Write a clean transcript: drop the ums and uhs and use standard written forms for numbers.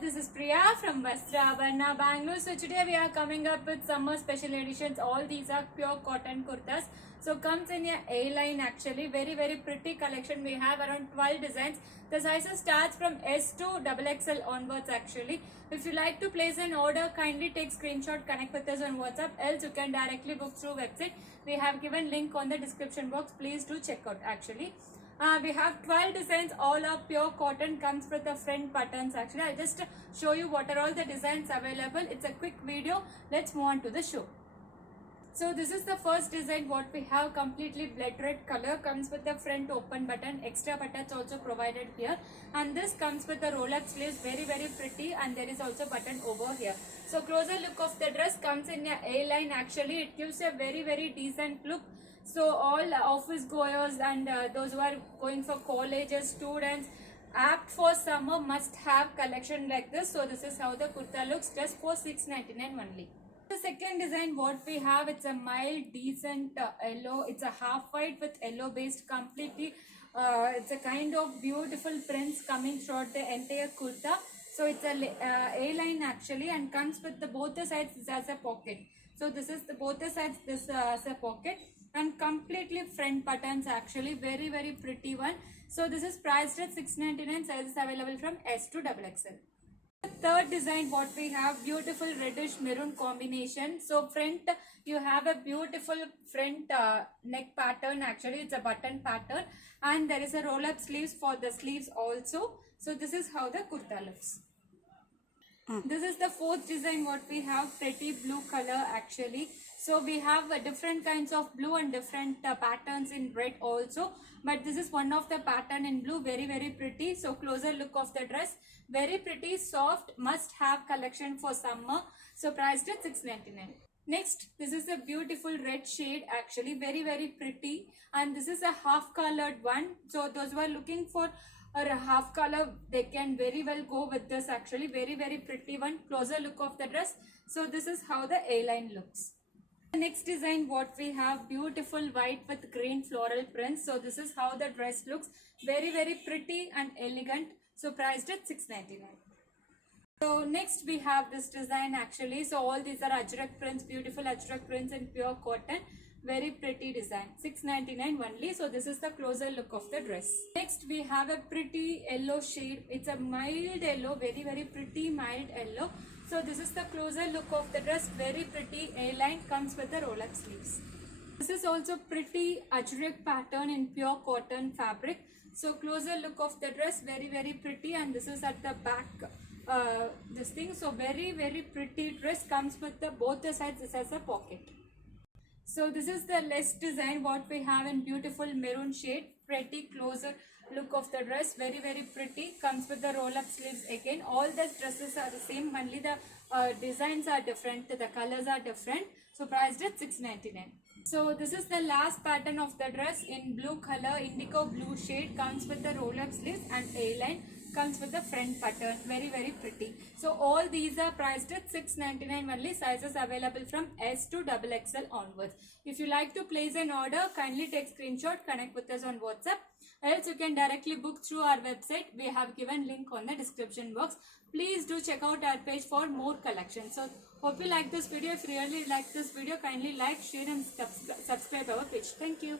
this is Priya from Vastrabharna, Bangalore. So today we are coming up with summer special editions. All these are pure cotton kurtas. So comes in a A-line actually. Very pretty collection. We have around 12 designs. The sizes starts from S to XXL onwards actually. If you like to place an order, kindly take screenshot, connect with us on WhatsApp. Else you can directly book through website. We have given link on the description box. Please do check out actually. We have 12 designs, all are pure cotton, comes with the front buttons actually. I'll just show you what are all the designs available. It's a quick video. Let's move on to the show. So this is the first design what we have, completely blood red color, comes with the front open button, extra buttons also provided here, and this comes with the roll up sleeves, very pretty, and there is also button over here. So closer look of the dress, comes in a A-line actually. It gives a very decent look. So all office goers and those who are going for colleges, students, apt for summer, must have collection like this. So this is how the kurta looks, just for $6.99 only. The second design what we have, it's a mild decent yellow. It's a half white with yellow based completely. It's a kind of beautiful prints coming throughout the entire kurta. So it's a A-line actually, and comes with the both the sides as a pocket. So this is the both the sides, this as a pocket, and completely front buttons actually, very pretty one. So this is priced at $6.99. Sizes available from S to XXL. The third design what we have, beautiful reddish maroon combination. So front you have a beautiful front neck pattern actually. It's a button pattern, and there is a roll up sleeves for the sleeves also. So this is how the kurta looks. This is the fourth design what we have, pretty blue color actually. So we have different kinds of blue and different patterns in red also, but this is one of the pattern in blue, very pretty. So closer look of the dress, very pretty, soft, must have collection for summer. So priced at $6.99. Next, this is a beautiful red shade actually, very pretty, and this is a half colored one. So those who are looking for a half color, they can very well go with this actually, very pretty one. Closer look of the dress. So this is how the A-line looks. The next design what we have, beautiful white with green floral prints. So this is how the dress looks, very pretty and elegant. So priced at $6.99. So next we have this design actually. So all these are ajrak prints, beautiful ajrak prints in pure cotton. Very pretty design, $6.99 only. So this is the closer look of the dress. Next we have a pretty yellow shade. It's a mild yellow, very pretty mild yellow. So this is the closer look of the dress, very pretty A-line, comes with the roll up sleeves. This is also pretty ajrak pattern in pure cotton fabric. So closer look of the dress, very pretty, and this is at the back this thing. So very pretty dress, comes with the both the sides. This has a pocket. So this is the last design what we have in beautiful maroon shade, pretty closer look of the dress, very pretty, comes with the roll up sleeves again. All the dresses are the same, only the designs are different, the colors are different. So priced at $6.99. So this is the last pattern of the dress in blue color, indigo blue shade, comes with the roll up sleeves and A-line, comes with the front pattern, very pretty. So all these are priced at $6.99 only. Sizes available from S to XXL onwards. If you like to place an order, kindly take screenshot, connect with us on WhatsApp. Else you can directly book through our website. We have given link on the description box. Please do check out our page for more collections. So hope you like this video. If you really like this video, kindly like, share and subscribe our page. Thank you.